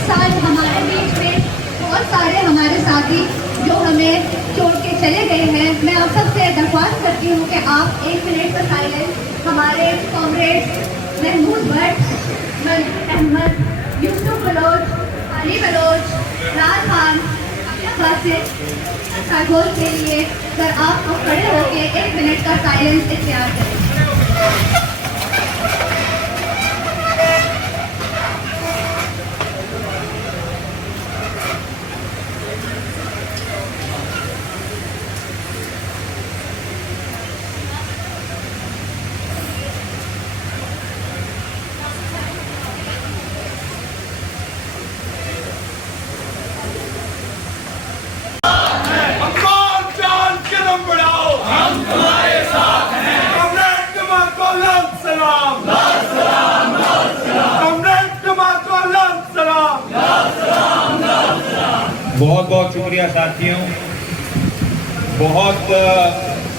इस साल हमारे बीच में बहुत सारे हमारे साथी जो हमें छोड़ के चले गए हैं, मैं आप सबसे दरख्वास्त करती हूँ कि आप 1 मिनट का साइलेंस हमारे कॉमरेड्स महमूद भट्ट, मलिक अहमद, यूसुफ बलोच, अली बलोच, राज खान, खरगोश के लिए सर आप खड़े होकर 1 मिनट का साइलेंस इख्तियार करें। बहुत बहुत शुक्रिया साथियों। बहुत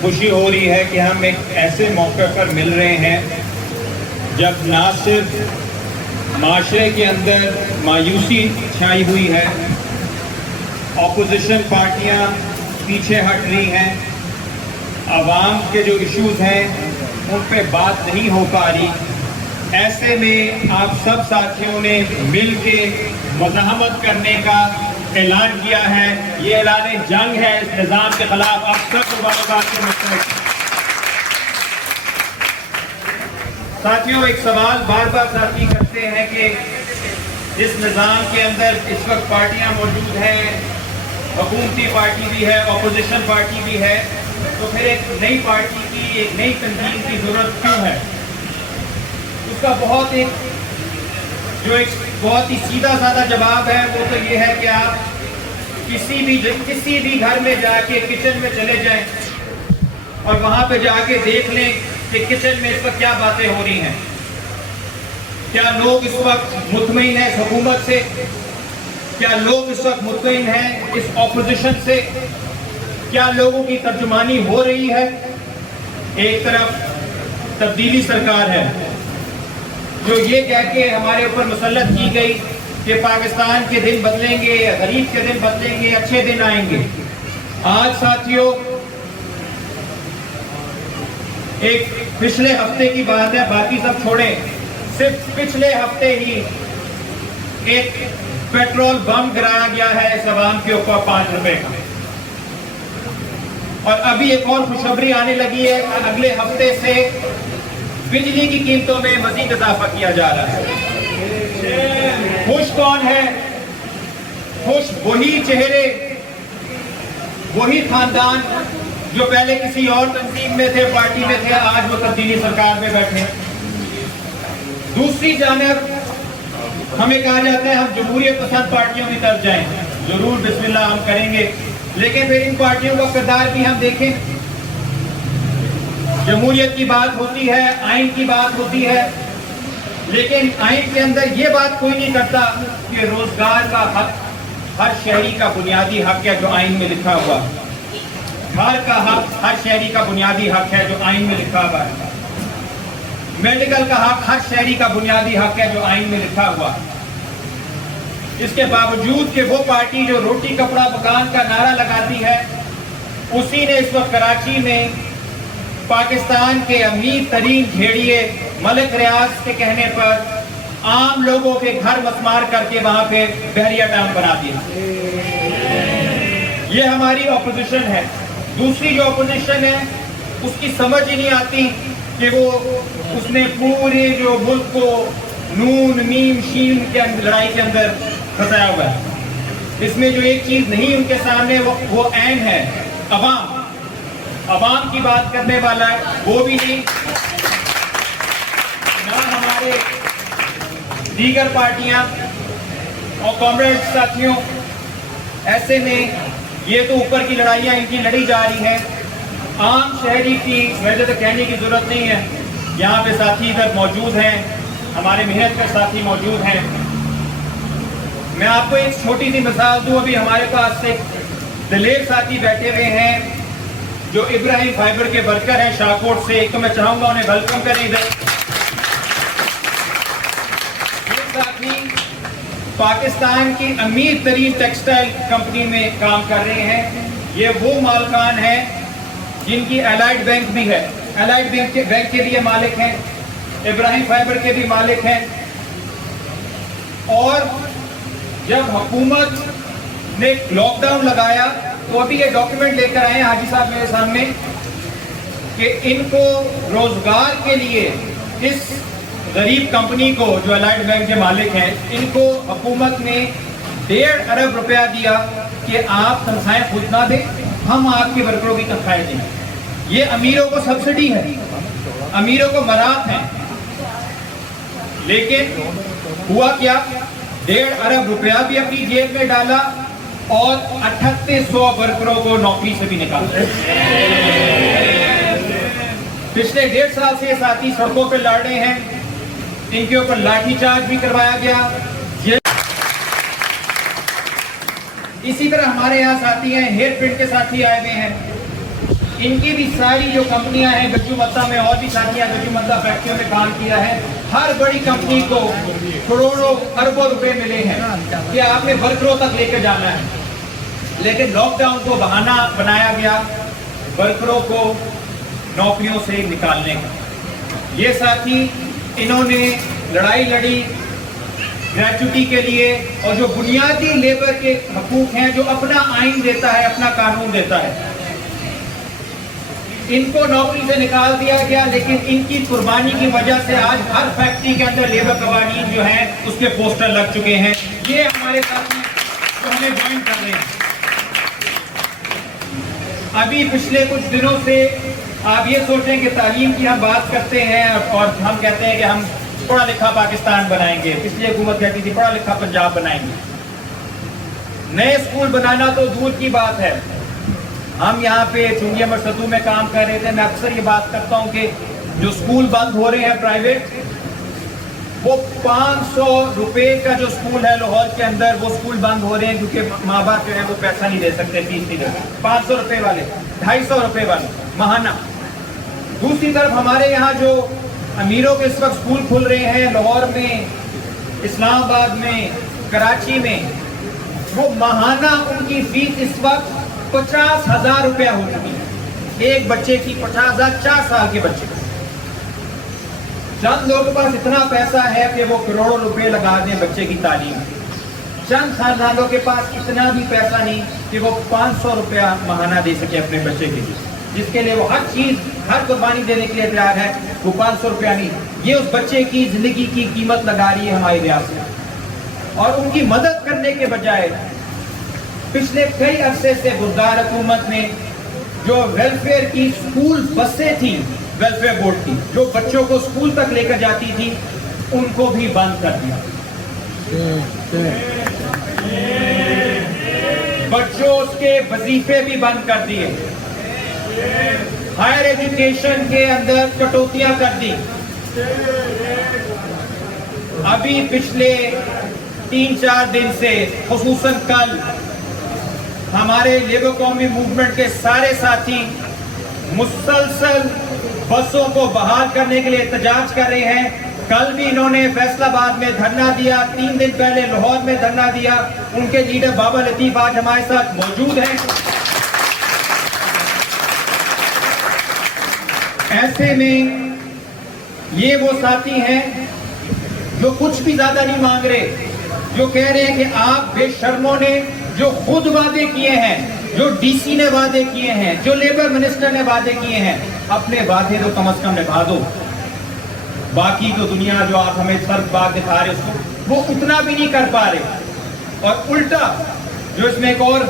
खुशी हो रही है कि हम एक ऐसे मौके पर मिल रहे हैं जब ना सिर्फ माशरे के अंदर मायूसी छाई हुई है, ऑपोजिशन पार्टियां पीछे हट रही हैं, आवाम के जो इश्यूज हैं उन पे बात नहीं हो पा रही। ऐसे में आप सब साथियों ने मिल के मज़ाहमत करने का ऐलान किया है। ये ऐलान जंग है इस निज़ाम के खिलाफ। आप सब मुबारकबाद के मुस्तहिक़। साथियों, एक सवाल बार बार साथी करते हैं कि इस निज़ाम के अंदर इस वक्त पार्टियां मौजूद हैं, हुकूमती पार्टी भी है, अपोजिशन पार्टी भी है, तो फिर एक नई पार्टी की, एक नई तंजीम की ज़रूरत क्यों है? उसका बहुत ही सीधा साधा जवाब है। वो तो ये है कि आप किसी भी घर में जाके किचन में चले जाएं और वहां पे जाके देख लें कि किचन में इस वक्त क्या बातें हो रही हैं। क्या लोग इस वक्त मुतमईन हैं इस हुकूमत से? क्या लोग इस वक्त मुतमईन हैं इस ऑपोजिशन से? क्या लोगों की तर्जुमानी हो रही है? एक तरफ तब्दीली सरकार है जो ये कह के हमारे ऊपर मुसल्लत की गई कि पाकिस्तान के दिन बदलेंगे, गरीब के दिन बदलेंगे, अच्छे दिन आएंगे। आज साथियों, एक पिछले हफ्ते की बात है, बाकी सब छोड़ें, सिर्फ पिछले हफ्ते ही एक पेट्रोल बम गिराया गया है इस अवाम के ऊपर 5 रुपए का। और अभी एक और खुशखबरी आने लगी है, अगले हफ्ते से बिजली की कीमतों में मजीद इजाफा किया जा रहा है। खुश कौन है? खुश वही चेहरे, वही खानदान जो पहले किसी और तंजीम में थे, पार्टी में थे, आज वो तब्दीली सरकार में बैठे। दूसरी जानिब हमें कहा जाता है हम जमहूरियत पसंद पार्टियों की तरफ जाएं। जरूर बिस्मिल्लाह हम करेंगे, लेकिन फिर इन पार्टियों का किरदार भी हम देखें। जमहूरियत की बात होती है, आइन की बात होती है, लेकिन आइन के अंदर ये बात कोई नहीं करता कि रोजगार का हक हर शहरी का बुनियादी हक है जो आइन में लिखा हुआ। घर का हक हर शहरी का बुनियादी हक है जो आइन में लिखा हुआ है। मेडिकल का हक हर शहरी का बुनियादी हक है जो आइन में लिखा हुआ। इसके बावजूद कि वो पार्टी जो रोटी कपड़ा मकान का नारा लगाती है, उसी ने इस वक्त कराची में पाकिस्तान के अमीर तरीन भेड़िए मलिक रियाज के कहने पर आम लोगों के घर मसमार करके वहां पे बहरिया टाउन बना दिया। ये हमारी ऑपोजिशन है। दूसरी जो ऑपोजिशन है उसकी समझ ही नहीं आती कि उसने पूरे जो मुल्क को नून मीम शीन के लड़ाई के अंदर फंसाया हुआ है। इसमें जो एक चीज नहीं उनके सामने वो ऐन है अवाम की बात करने वाला है, वो भी नहीं। ना हमारे दीगर पार्टियां और कॉमरेड साथियों, ऐसे में ये तो ऊपर की लड़ाइयां इनकी लड़ी जा रही हैं। आम शहरी की वजह तो कहने की जरूरत नहीं है। यहाँ पे साथी इधर मौजूद हैं, हमारे मेहनत के साथी मौजूद हैं। मैं आपको एक छोटी सी मिसाल दूं। अभी हमारे पास एक दिलेर साथी बैठे हुए हैं जो इब्राहिम फाइबर के वर्कर हैं शाहकोट से। एक तो मैं चाहूंगा उन्हें वेलकम करें इधर। पाकिस्तान की अमीर तरीन टेक्सटाइल कंपनी में काम कर रहे हैं। ये वो मालकान हैं जिनकी एलाइड बैंक भी है, एलाइड बैंक के भी ये मालिक हैं, इब्राहिम फाइबर के भी मालिक हैं। और जब हुकूमत ने लॉकडाउन लगाया तो अभी ये डॉक्यूमेंट लेकर आए हैं हाजी साहब मेरे सामने कि इनको रोजगार के लिए इस गरीब कंपनी को जो एलाइड बैंक के मालिक हैं, इनको हुकूमत ने 1.5 अरब रुपया दिया कि आप तनख्वाहें खुद ना दें, हम आपके वर्करों की तनख्वाहें दें। ये अमीरों को सब्सिडी है, अमीरों को मराहत है। लेकिन हुआ क्या, 1.5 अरब रुपया भी अपनी जेब में डाला और 3800 वर्करों को नौकरी से भी निकाला। पिछले 1.5 साल से साथी सड़कों पर लड़ रहे हैं, इनके ऊपर लाठीचार्ज भी करवाया गया। इसी तरह हमारे यहाँ साथी हैं, हेयर प्रिंट के साथी आए हुए हैं, इनकी भी सारी जो कंपनियां हैं गज्जू मत्ता में, और भी साथियां गज्जू मत्ता फैक्ट्रियों में काम किया है। हर बड़ी कंपनी को करोड़ों अरबों रुपए मिले हैं कि आपने वर्करों तक लेकर जाना है। लेकिन लॉकडाउन को बहाना बनाया गया वर्करों को नौकरियों से निकालने का। ये साथी इन्होंने लड़ाई लड़ी ग्रेजुटी के लिए, और जो बुनियादी लेबर के हकूक हैं, जो अपना आइन देता है, अपना कानून देता है, इनको नौकरी से निकाल दिया गया। लेकिन इनकी कुर्बानी की वजह से आज हर फैक्ट्री के अंदर लेबर कवानीन जो है उसके पोस्टर लग चुके हैं। ये हमारे साथ में जो हमें ज्वाइन कर रहे हैं। अभी पिछले कुछ दिनों से आप ये सोचें कि तालीम की हम बात करते हैं और हम कहते हैं कि हम पढ़ा लिखा पाकिस्तान बनाएंगे। पिछली हुकूमत कहती थी पढ़ा लिखा पंजाब बनाएंगे। नए स्कूल बनाना तो दूर की बात है। हम यहाँ पे चुंगी अमर सतू में काम कर रहे थे। मैं अक्सर ये बात करता हूँ कि जो स्कूल बंद हो रहे हैं प्राइवेट, वो 500 रुपए का जो स्कूल है लाहौर के अंदर, वो स्कूल बंद हो रहे हैं क्योंकि माँ बाप जो है वो पैसा नहीं दे सकते, फीस नहीं दे सकते। 500 रुपए वाले, 250 रुपए वाले महाना। दूसरी तरफ हमारे यहाँ जो अमीरों के इस वक्त स्कूल खुल रहे हैं लाहौर में, इस्लामाबाद में, कराची में, वो महाना उनकी फीस इस वक्त 50,000 रुपया हो चुकी है। एक बच्चे की 50,000, 4 साल के बच्चे। चंद लोगों के पास इतना पैसा है कि वो करोड़ों रुपए लगा दें बच्चे की तालीम। चंद खानदानों के पास इतना भी पैसा नहीं कि वो 500 रुपया महाना दे सके अपने बच्चे के लिए, जिसके लिए वो हर चीज, हर कुर्बानी देने के लिए तैयार है। वो 500 रुपया नहीं, ये उस बच्चे की जिंदगी की कीमत लगा रही है हमारी रियासत। और उनकी मदद करने के बजाय पिछले कई अरसे से बुर्दार हुकूमत ने जो वेलफेयर की स्कूल बसें थी, वेलफेयर बोर्ड की, जो बच्चों को स्कूल तक लेकर जाती थी, उनको भी बंद कर दिया। बच्चों के वजीफे भी बंद कर दिए। हायर एजुकेशन के अंदर कटौतियां कर दी। अभी पिछले 3-4 दिन से, खुसूसन कल, हमारे लेबर कौमी मूवमेंट के सारे साथी मुसलसल बसों को बहाल करने के लिए एहतजाज कर रहे हैं। कल भी इन्होंने फैसलाबाद में धरना दिया, 3 दिन पहले लाहौर में धरना दिया। उनके लीडर बाबा लतीफ आज हमारे साथ मौजूद हैं। ऐसे में ये वो साथी हैं जो कुछ भी ज्यादा नहीं मांग रहे, जो कह रहे हैं कि आप बेशर्मों ने जो खुद वादे किए हैं, जो डीसी ने वादे किए हैं, जो लेबर मिनिस्टर ने वादे किए हैं, अपने वादे तो कम से कम निभा दो। बाकी तो दुनिया जो आप हमें सर्फ बाग दिखा रहे उसको, वो उतना भी नहीं कर पा रहे। और उल्टा जो इसमें एक और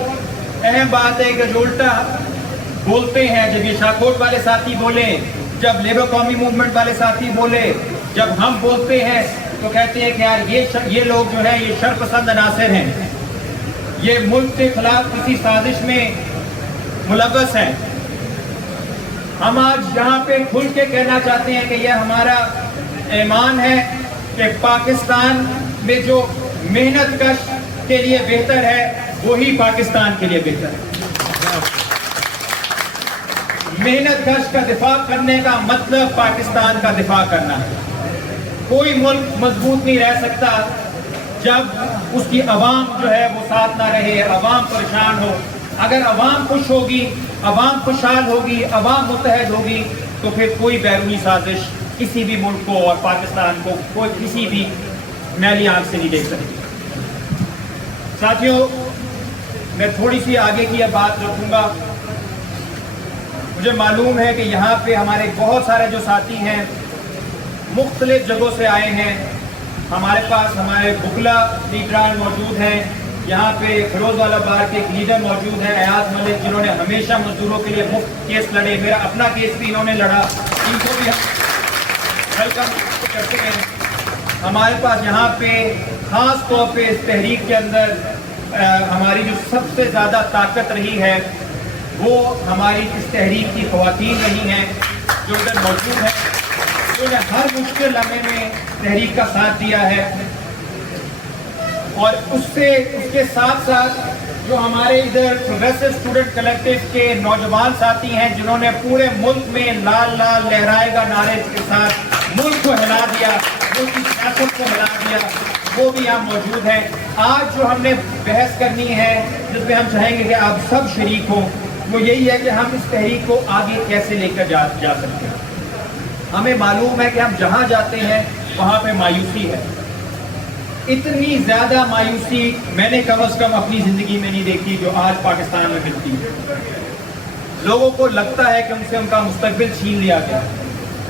अहम बात है कि जो उल्टा बोलते हैं, जब ये शाकोट वाले साथी बोले, जब लेबर कौमी मूवमेंट वाले साथी बोले, जब हम बोलते हैं तो कहते हैं कि यार ये लोग जो है ये शरपसंद अनासर हैं, ये मुल्क के खिलाफ किसी साजिश में मुलव्वस हैं। हम आज यहाँ पे खुल के कहना चाहते हैं कि यह हमारा ईमान है कि पाकिस्तान में जो मेहनत कश के लिए बेहतर है वही पाकिस्तान के लिए बेहतर है। मेहनत कश का दिफा करने का मतलब पाकिस्तान का दिफा करना है। कोई मुल्क मजबूत नहीं रह सकता जब उसकी अवाम जो है वो साथ ना रहे, अवाम परेशान हो। अगर अवाम खुश होगी, अवाम खुशहाल होगी, अवाम मुत्तहद होगी, तो फिर कोई बैरूनी साजिश किसी भी मुल्क को और पाकिस्तान को कोई किसी भी मैली आंख से नहीं देख सकती। साथियों, मैं थोड़ी सी आगे की बात रखूंगा। मुझे मालूम है कि यहाँ पे हमारे बहुत सारे जो साथी हैं मुख्तलिफ जगहों से आए हैं। हमारे पास हमारे बुकला लीडरान मौजूद हैं, यहाँ पे फिरोज वाला बार के एक लीडर मौजूद हैं, अयाज मलिक, जिन्होंने हमेशा मजदूरों के लिए मुफ्त केस लड़े। मेरा अपना केस भी इन्होंने लड़ा, इनको भी वेलकम करते हैं। हमारे पास यहाँ पे ख़ास तौर पे इस तहरीक के अंदर हमारी जो सबसे ज़्यादा ताकत रही है वो हमारी इस तहरीक की ख़वातीन रही हैं, जो इधर मौजूद हैं, जिन्होंने हर मुश्किल लम्हे में तहरीक का साथ दिया है। और उसके साथ साथ जो हमारे इधर प्रोग्रेसिव स्टूडेंट कलेक्टिव के नौजवान साथी हैं, जिन्होंने पूरे मुल्क में लाल लाल लहराएगा नारे के साथ मुल्क को हिला दिया, मुल्क की सियासत को हिला दिया, वो भी यहाँ मौजूद हैं। आज जो हमने बहस करनी है, जिसमें हम चाहेंगे कि आप सब शरीक हों, वो यही है कि हम इस तहरीक को आगे कैसे लेकर जा सकते हैं। हमें मालूम है कि हम जहाँ जाते हैं वहाँ पे मायूसी है। इतनी ज़्यादा मायूसी मैंने कम से कम अपनी ज़िंदगी में नहीं देखी जो आज पाकिस्तान में मिलती है। लोगों को लगता है कि उनसे उनका मुस्तकबिल छीन लिया गया,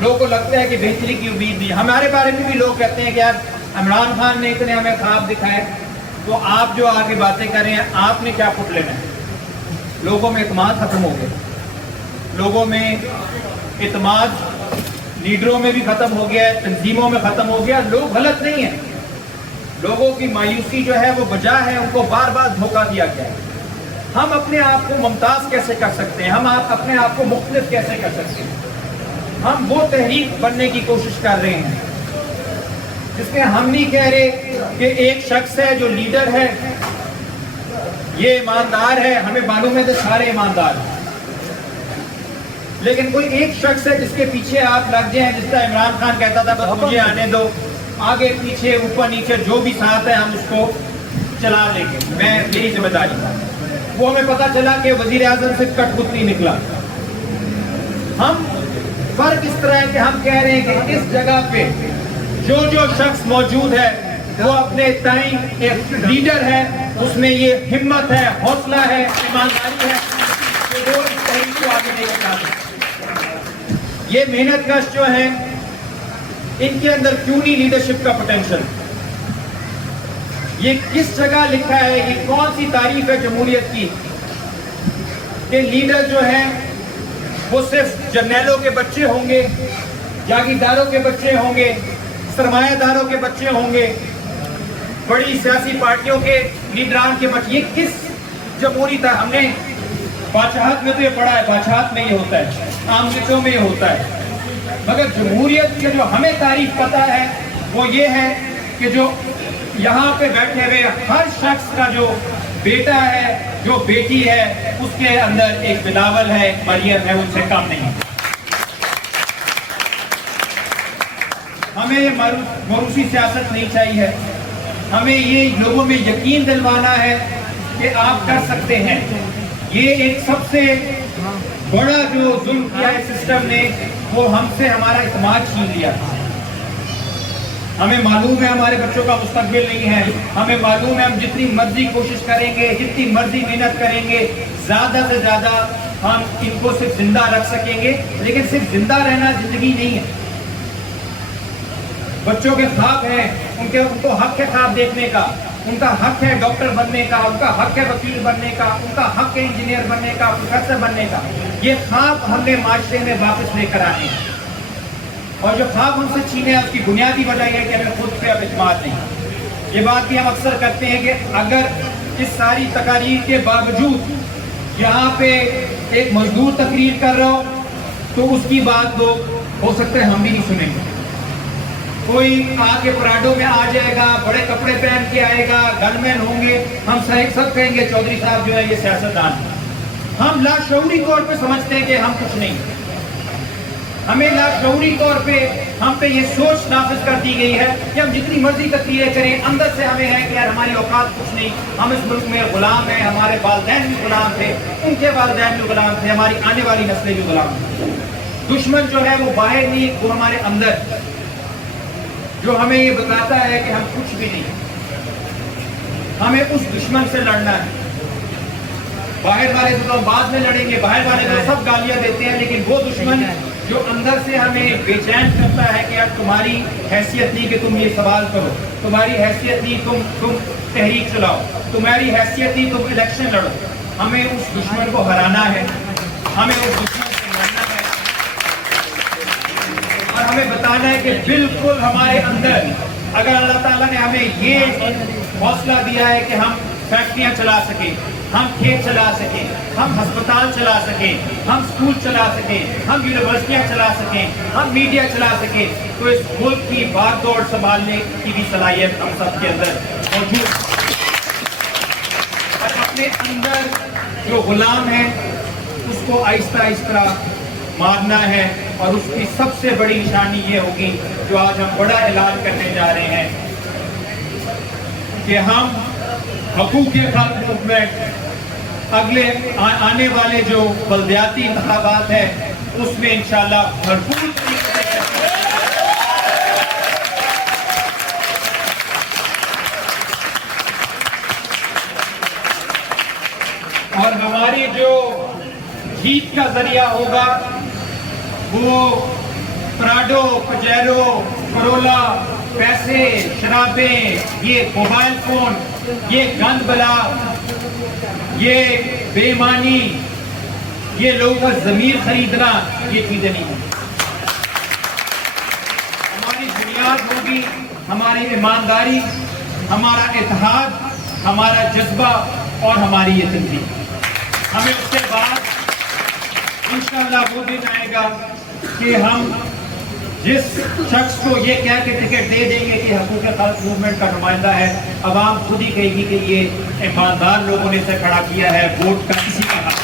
लोगों को लगता है कि बेहतरी की उम्मीद नहीं। हमारे बारे में भी लोग कहते हैं कि यार इमरान खान ने इतने हमें ख्वाब दिखाए, तो आप जो आगे बातें कर रहे हैं आपने क्या पुट लेना है। लोगों में इत्मीनान ख़त्म हो गया, लोगों में इत्मीनान लीडरों में भी ख़त्म हो गया है, तंजीमों में ख़त्म हो गया। लोग गलत नहीं हैं, लोगों की मायूसी जो है वो वजह है, उनको बार बार धोखा दिया गया है। हम अपने आप को मुमताज़ कैसे कर सकते हैं, हम अपने आप को मुख्तलिफ कैसे कर सकते हैं। हम वो तहरीक बनने की कोशिश कर रहे हैं जिसमें हम नहीं कह रहे कि एक शख्स है जो लीडर है ये ईमानदार है, हमें मालूम है कि सारे ईमानदार हैं, लेकिन कोई एक शख्स है जिसके पीछे आप लग जाएं, जिसका इमरान खान कहता था बस मुझे आने दो, आगे पीछे ऊपर नीचे जो भी साथ है हम उसको चला लेंगे, मैं मेरी जिम्मेदारी। वो हमें पता चला कि वजीर आजम से कठपुतली निकला। हम फर्क इस तरह है कि हम कह रहे हैं कि इस जगह पे जो शख्स मौजूद है वो अपने टाइम एक लीडर है, उसमें ये हिम्मत है, हौसला है, ईमानदारी है कि वो इस तहरीक को आगे लेकर जा सकते। ये मेहनत कश जो है इनके अंदर क्यों नहीं लीडरशिप का पोटेंशियल? ये किस जगह लिखा है, ये कौन सी तारीफ है जमहूरियत की कि लीडर जो है वो सिर्फ जर्नैलों के बच्चे होंगे, जागीरदारों के बच्चे होंगे, सरमायादारों के बच्चे होंगे, बड़ी सियासी पार्टियों के लीडरान के बच्चे। ये किस जमहूरियत है? हमने बादशाहत में तो ये पढ़ा है, बादशाहत में ये होता है, आमलिकों में ये होता है, मगर जमहूरियत की जो हमें तारीफ पता है वो ये है कि जो यहाँ पे बैठे हुए हर शख्स का जो बेटा है, जो बेटी है, उसके अंदर एक बिलावल है, एक मरियम है, उनसे कम नहीं। हमें मरूसी सियासत नहीं चाहिए, हमें ये लोगों में यकीन दिलवाना है कि आप कर सकते हैं। ये एक सबसे बड़ा जो जुल्म किया है सिस्टम ने, वो हमसे हमारा इत्मीनान छीन लिया। हमें मालूम है हमारे बच्चों का मुस्तकबिल नहीं है, हमें मालूम है हम जितनी मर्जी कोशिश करेंगे, जितनी मर्जी मेहनत करेंगे, ज़्यादा से ज़्यादा हम इनको सिर्फ जिंदा रख सकेंगे, लेकिन सिर्फ जिंदा रहना जिंदगी नहीं है। बच्चों के ख्वाब हैं, उनको हक है ख्वाब देखने का, उनका हक है डॉक्टर बनने का, उनका हक है वकील बनने का, उनका हक है इंजीनियर बनने का, प्रोफेसर बनने का। ये ख्वाब हमने माशरे में वापस लेकर आने हैं, और जो ख्वाब हमसे छीने उसकी बुनियादी वजह है कि हमें खुद पे अब इत्मीनान नहीं। ये बात भी हम अक्सर करते हैं कि अगर इस सारी तकारीर के बावजूद यहाँ पे एक मजदूर तकरीर कर रहा हो तो उसकी बात लोग हो सकता है हम भी नहीं सुनेंगे। कोई आके पराडों में आ जाएगा, बड़े कपड़े पहन के आएगा, गनमैन होंगे, हम सब कहेंगे चौधरी साहब जो है ये सियासतदान। हम लाशऊरी तौर पे समझते हैं कि हम कुछ नहीं। हमें लाशऊरी तौर पे हम पे ये सोच नाफिज कर दी गई है कि हम जितनी मर्जी तकरीरें करें, अंदर से हमें है कि यार हमारी औकात कुछ नहीं, हम इस मुल्क में गुलाम हैं, हमारे वालिदैन भी गुलाम थे, उनके वालिदैन भी गुलाम थे, हमारी आने वाली नस्लें भी गुलाम थी। दुश्मन जो है वो बाहर नहीं, वो हमारे अंदर, जो हमें ये बताता है कि हम कुछ भी नहीं, हमें उस दुश्मन से लड़ना है। बाहर वाले से तो हम बाद में लड़ेंगे, बाहर वाले तो सब गालियां देते हैं, लेकिन वो दुश्मन जो अंदर से हमें बेचैन करता है कि यार तुम्हारी हैसियत नहीं कि तुम ये सवाल करो, तुम्हारी हैसियत नहीं तुम तहरीक चलाओ, तुम्हारी हैसियत नहीं तुम इलेक्शन लड़ो, हमें उस दुश्मन को हराना है, हमें उस दुश्मन से लड़ना है और हमें बताना है कि बिल्कुल हमारे अंदर, अगर अल्लाह ताला ने हमें ये हौसला दिया है कि हम फैक्ट्रियां चला सकें, हम खेत चला सकें, हम अस्पताल चला सकें, हम स्कूल चला सकें, हम यूनिवर्सिटियां चला सकें, हम मीडिया चला सकें, तो इस मुल्क की बागडोर संभालने की भी सलाहियत हम सबके अंदर मौजूद और अपने अंदर जो गुलाम है उसको आहिस्ता आहिस्ता मारना है। और उसकी सबसे बड़ी निशानी ये होगी जो आज हम बड़ा ऐलान करने जा रहे हैं कि हम हकूक़ खल्क़ मूवमेंट अगले आने वाले जो बल्दियाती इंतखाबात है उसमें इंशाअल्लाह भरपूर तरीके से और हमारी जो जीत का जरिया होगा वो प्राडो, पजेरो, करोला, पैसे, शराबें, ये मोबाइल फोन, ये गंद बला, ये बेईमानी, ये लोगों का जमीर खरीदना, ये चीजें नहीं होंगी। हमारी बुनियाद होगी हमारी ईमानदारी, हमारा इत्तेहाद, हमारा जज्बा और हमारी ये तंजीम। हमें उसके बाद इंशाअल्लाह वो दिन आएगा कि हम जिस शख्स को ये कह के टिकट दे देंगे कि हकूक़ खल्क़ मूवमेंट का नुमाइंदा है, अवाम खुद ही कहेगी कि ये ईमानदार लोगों ने इसे खड़ा किया है, वोट का किसी का हक।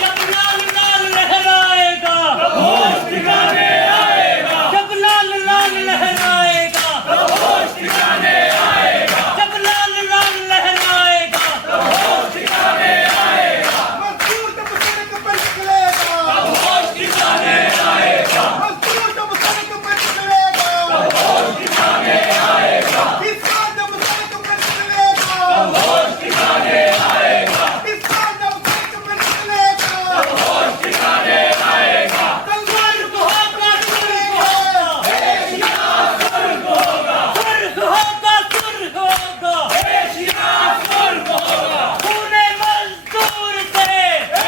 जब लाल लाल लहराएगा, होश ठिकाने आएगा। जब लाल लाल लहराएगा, होश ठिकाने आएगा। जब लाल लाल लहराएगा, होश ठिकाने आएगा। मजदूर जब सड़क पर निकलेगा, होश ठिकाने आएगा। मजदूर जब सड़क पर निकलेगा, होश ठिकाने आएगा। किसान जब सड़क पर निकलेगा, होश ठिकाने आएगा। किसान जब सड़क पर निकलेगा, होश ठिकाने आएगा। तलवार को होगा सुर्ख होगा, एशिया सुर्ख होगा। सुर्ख होगा, सुर्ख होगा, एशिया सुर्ख होगा। खूने मजदूर से,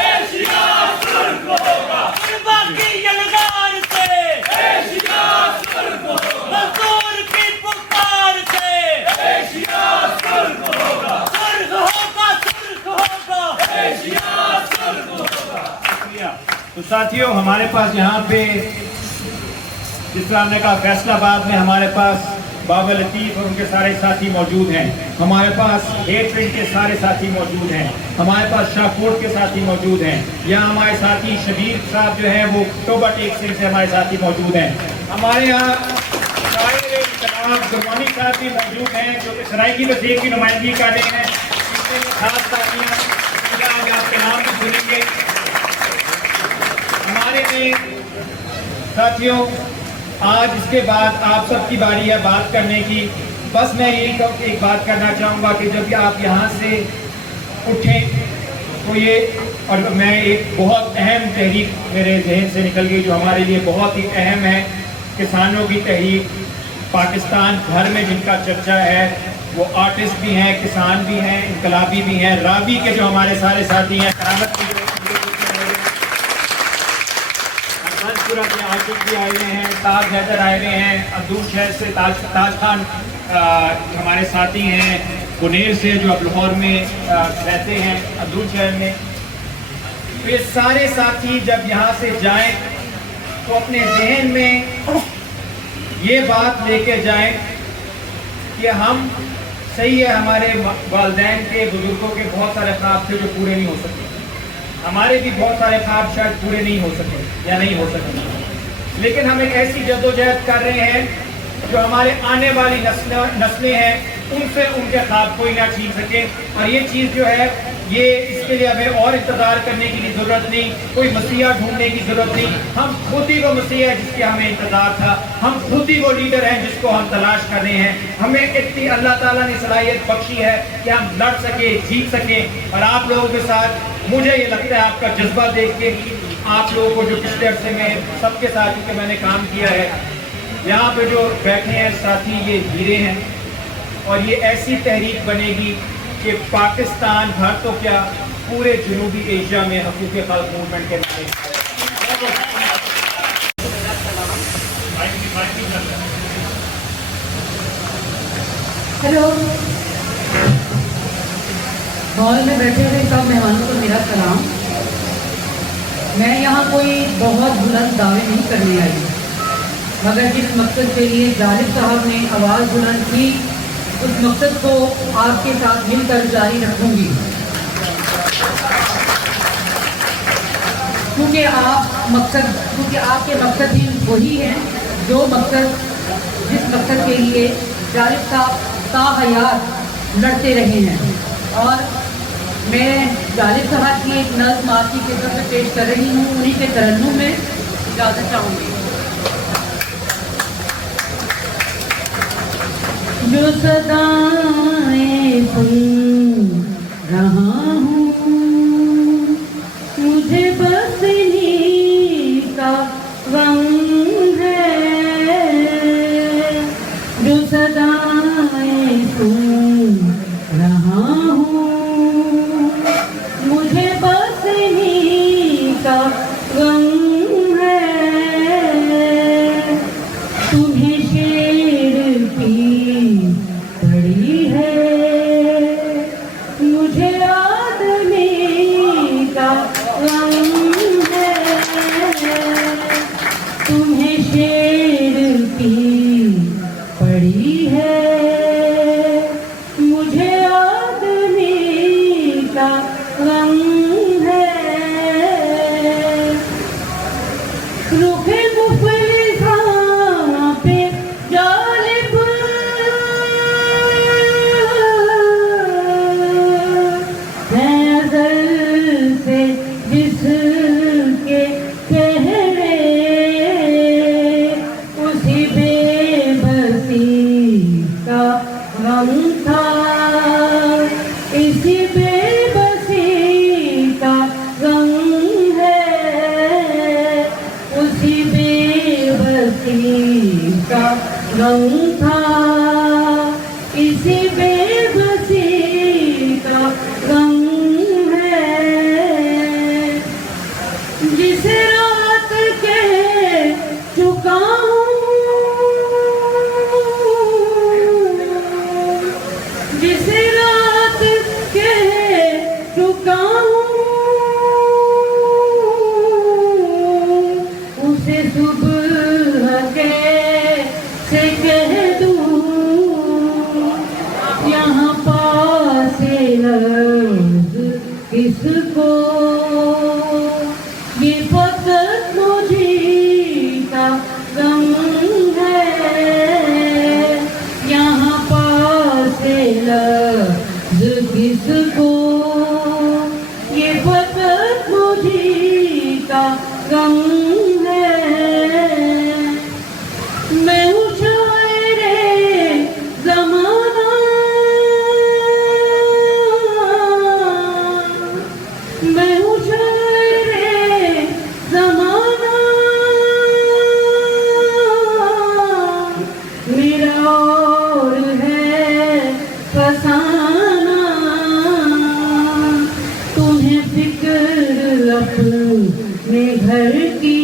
एशिया सुर्ख होगा। कुर्बा की यलगार से, एशिया सुर्ख होगा। मजदूर की पुकार से, एशिया सुर्ख होगा। सुर्ख होगा, सुर्ख होगा, एशिया सुर्ख होगा। तो साथियों, हमारे पास यहाँ पे जिस तरह हमने कहा फैसलाबाद में हमारे पास बाबा लतीफ़ और उनके सारे साथी मौजूद हैं, हमारे पास हेटरिंग के सारे साथी मौजूद हैं, हमारे पास शाहकोट के साथी मौजूद हैं, यहाँ हमारे साथी शबीर साहब जो हैं वो टोबा टेक सिंह से हमारे साथी मौजूद हैं, हमारे यहाँ गुरबानी साहब भी मौजूद हैं जो कि सराइकी वज़ीर की नुमाइंदगी कर रहे हैं। इसके लिए खास तालियां, आज आपके नाम भी सुनेंगे। हमारे में साथियों आज इसके बाद आप सबकी बारी है बात करने की। बस मैं यही एक बात करना चाहूँगा कि जब आप यहाँ से उठें तो ये, और मैं एक बहुत अहम तहरीक मेरे जहन से निकल गई जो हमारे लिए बहुत ही अहम है, किसानों की तहरीक। पाकिस्तान भर में जिनका चर्चा है वो आर्टिस्ट भी हैं, किसान भी हैं, इनकलाबी भी हैं, रावी के जो हमारे सारे साथी हैं, करामत के जो हरमनपुरा के आशिक भी आए हुए हैं, ताज हैदर आए हुए हैं, अब्दुल शहर से ताज खान हमारे साथी हैं, पुनेर से जो अब लाहौर में रहते हैं, अब्दुल शहर में। तो ये सारे साथी जब यहाँ से जाएं तो अपने जहन में ये बात लेके जाएं कि हम सही है, हमारे वालिदैन के बुजुर्गों के बहुत सारे ख्वाब थे जो पूरे नहीं हो सके, हमारे भी बहुत सारे ख्वाब शायद पूरे नहीं हो सके, या नहीं हो सकेंगे। लेकिन हम एक ऐसी जद्दोजहद कर रहे हैं जो हमारे आने वाली नस्लें हैं उनसे उनके ख्वाब कोई ना छीन सके। और ये चीज़ जो है ये इसके लिए हमें और इंतज़ार करने की ज़रूरत नहीं, कोई मसीहा ढूंढने की ज़रूरत नहीं। हम खुद ही वो मसीहा है जिसके हमें इंतज़ार था, हम खुद ही वो लीडर हैं जिसको हम तलाश कर रहे हैं। हमें इतनी अल्लाह ताला ने सलाहियत बख्शी है कि हम लड़ सके, जीत सकें। और आप लोगों के साथ मुझे ये लगता है आपका जज्बा देख के, आप लोगों को जो पिछले अरसे में सबके साथ क्योंकि मैंने काम किया है, यहाँ पे जो बैठे हैं साथी ये हीरे हैं। और ये ऐसी तहरीक बनेगी कि पाकिस्तान भर तो क्या पूरे जनूबी एशिया में हकूक़ खल्क़ मूवमेंट के नारे। हेलो, हॉल में बैठे हुए सब मेहमानों को मेरा सलाम। मैं यहाँ कोई बहुत बुलंद दावे नहीं करने आई, मगर जिस मकसद के लिए जालिब साहब ने आवाज़ बुलंद की उस मकसद को आपके साथ मिलकर जारी रखूंगी, क्योंकि आपके मकसद ही वही हैं जो मकसद जिस मकसद के लिए जालिब साहब ताहयात लड़ते रहे हैं। और मैं जालिब साहब की एक नज़्म आपकी खिदमत में पेश कर रही हूँ, उन्हीं के तरन्नुम में इजाज़त चाहूँगी। जो सदाएं सुन रहा हूँ मुझे बस इन्हीं का गम है, जो सदाएं सुन रहा हूँ मुझे बस इन्हीं का गम है। तुम्हें शेर की पड़ी है मुझे आदमी का गम है, तुम्हें शेर की पड़ी है मुझे आदमी का गम है। रुखे मुफलिसा पे जालिब है अज़ल से जिसके चेहरे उसी बेबसी का गम था, इसी बेबसी का गम है, उसी बेबसी का गम था, इसी बेबसी का गम है। जिसे रात के चुका जिसे रात के चुका उसे सुबह के से कह दूं यहाँ पास लफ्ज़ किसको, ये फकत मुझे का गम है, यहाँ पास लफ्ज़ किसको, ये फकत मुझे का गम है। मैं हूँ शायरे ज़माना, मैं हूँ शायरे ज़माना, मेरा और है फसाना, तुम्हें फिक्र अपने घर की,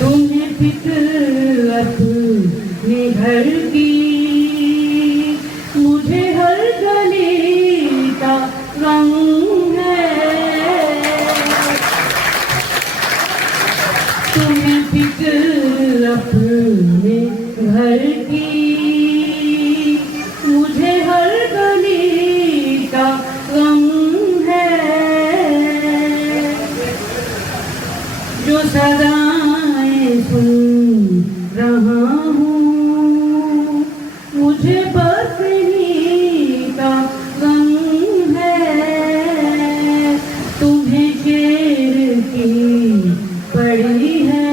तुम्हें फिक्र अपने घर की, मुझे हर गली का गम है, तुम्हें फिक्र अपने घर की, मुझे हर गली का गम है। सदाएं सुन रहा हूँ, मुझे बस इन्हीं का गम है, तुम्हें शेर की पड़ी है,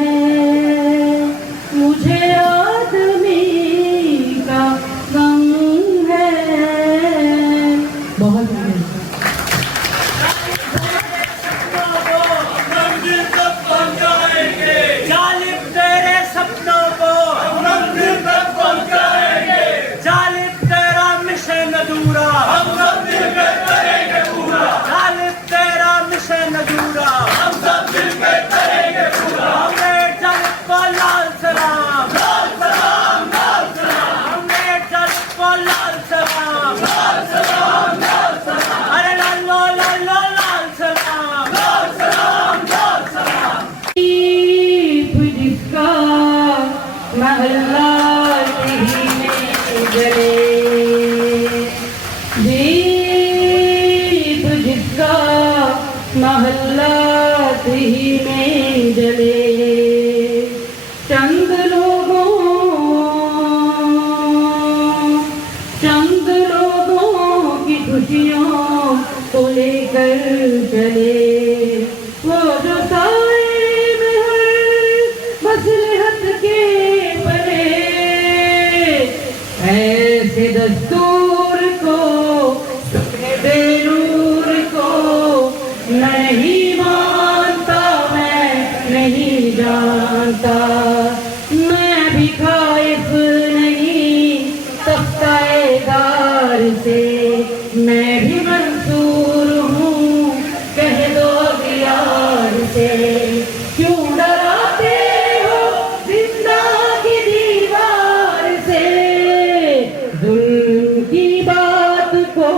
मुझे आदमी का गम है। बहुत मंदिर तक पहुंचाएंगे, जालिम तेरे सपनों को मंदिर तक पहुंचाएंगे, जालिम तेरा मिशन अधूरा हम सब मिलकर करेंगे पूरा, जालिम तेरा मिशन अधूरा हम सब मिलकर करेंगे पूरा। हमें जालिम को लाल सलाम, लाल सलाम, लाल सलाम, हमें जालिम को लाल सलाम, लाल सलाम, लाल सलाम, अरे लालो लालो लाल सलाम, लाल सलाम, लाल सलाम। दीप जिसका महल्ला यही में जले, दीप जिसका महल्ला यही में जले, चंद लोगों की खुशियों को लेकर चले, वो जो साए में हर मसलहत के परे, ऐसे दस्तूर को अपने बेनूर को नहीं मानता, मैं नहीं जानता, मैं भी खाइफ नहीं तख्ताएदार से, मैं भी मंसूर हूँ कह दो अगियार से। क्यों डराते हो जिंदा की दीवार से, जुल्म की बात को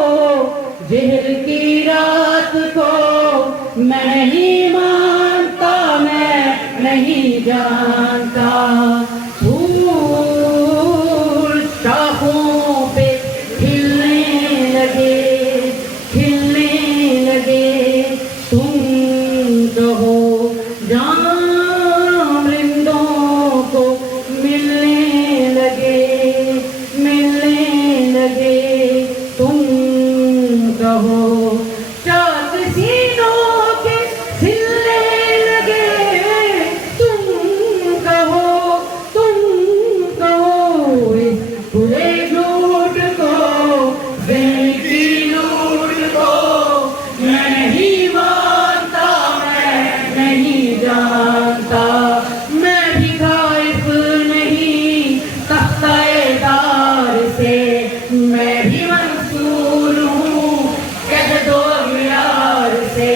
जहर की रात को मैं नहीं मानता, मैं नहीं जानता। फूल शाखों पे खिलने लगे, खिलने लगे, तुम कहो जामरिंदों को मिलने लगे, मिलने लगे, तुम कहो चाँद सीनों के सिलने लगे, तुम कहो इस पूरे झूठ को, ज़हन की लूट को मैं नहीं मानता, मैं नहीं जानता, मैं भी खाइफ नहीं तख्ताएदार से, मैं भी मंसूर हूँ कह दो यार से।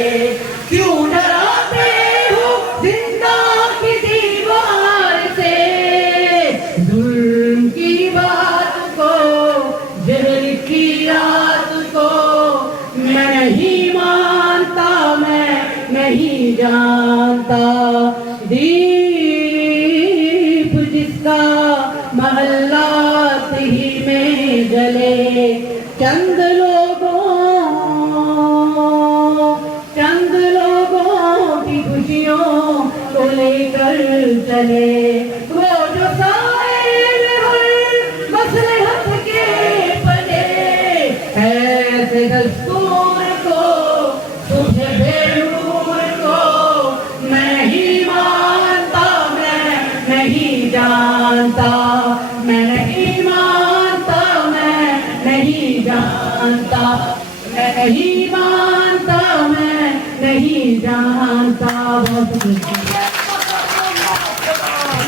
क्यों डराते हो जिंदा की दीवार से, जुल्म की बात को जहर की रात को मैं नहीं मानता, मैं नहीं जानता। दीप जिसका महल्ला ही में जले, चंद लोगों की खुशियों को लेकर चले, वो जो साए में हर मसलहत के पले, ऐसे दस्तूर को तुझे बेनूर को मैं नहीं मानता, मैं नहीं जानता, मैं नहीं मानता, मैं नहीं जानता, मैं नहीं मानता, मैं नहीं जानता। बहुत शुक्रिया।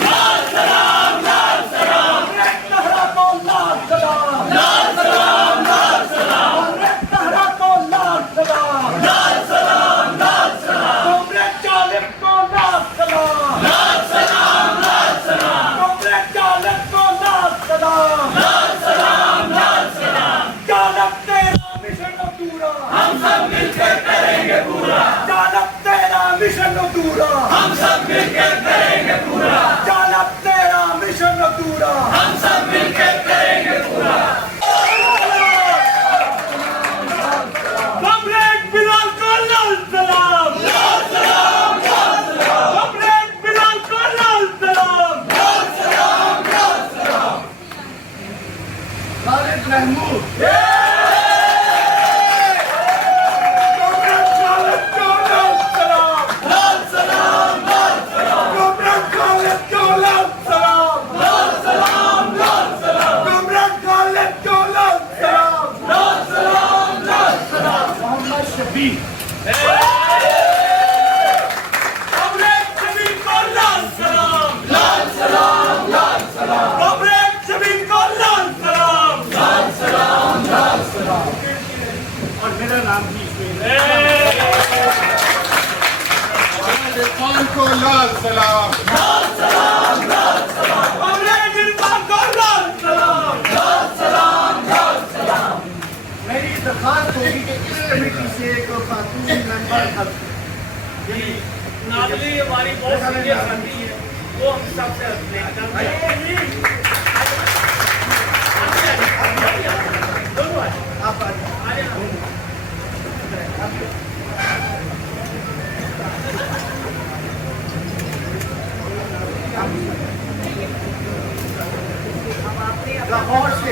लाल सलाम, लाल सलाम, लहरा को लाल सलाम, लाल सलाम, लाल सलाम, लहरा को लाल सलाम, लाल सलाम, लाल सलाम, कांग्रेस जालिम को लाल सलाम, लाल सलाम, लाल सलाम, कांग्रेस जालिम को लाल सलाम, लाल सलाम, लाल सलाम, जालिम तेरा मिशन अधूरा हम सब मिलकर करेंगे पूरा, जालिम तेरा मिशन अधूरा हम सब कॉमरेड खालिद को लाल सलाम। लाल सलाम, लाल सलाम। कॉमरेड खालिद को लाल सलाम। लाल सलाम, लाल सलाम। कॉमरेड खालिद को लाल सलाम। लाल सलाम, लाल सलाम। मोहम्मद शफीक। कॉमरेड शफीक को लाल सलाम। लाल सलाम, लाल सलाम। कॉमरेड शफीक को लाल सलाम। लाल सलाम, लाल सलाम। और मेरा नाम भी इरफान को लाल सलाम। लाल सलाम, लाल सलाम। कॉमरेड इरफान को लाल सलाम। लाल सलाम, लाल सलाम। मेरी दरखास्त होगी कि इस कमेटी से एक खातून मेंबर नागली हमारी बहुत सीरियस आती है, वो हम सबसे आप लाहौर से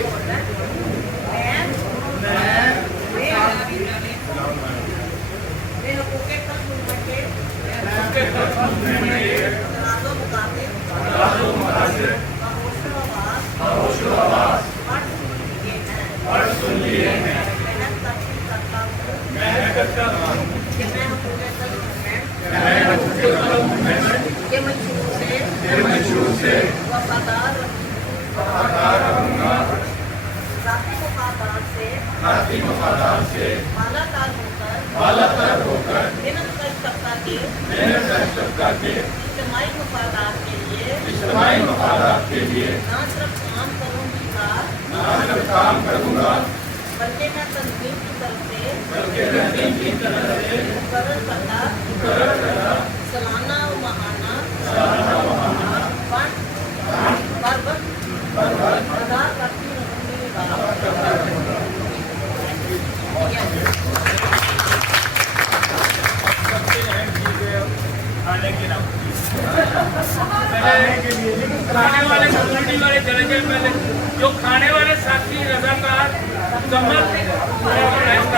बालातर होकर निरंतर सत्ता के इज्तिमाई मफादात के लिए ना सिर्फ काम करूंगा बल्कि मैं तंजीम की तरफ से मुकर्रर करदा सालाना और माहाना फंड अदा करती रहूंगी। खाने वाले कम्युनिटी वाले चले गए पहले, जो खाने वाले साथी रजाकार समझ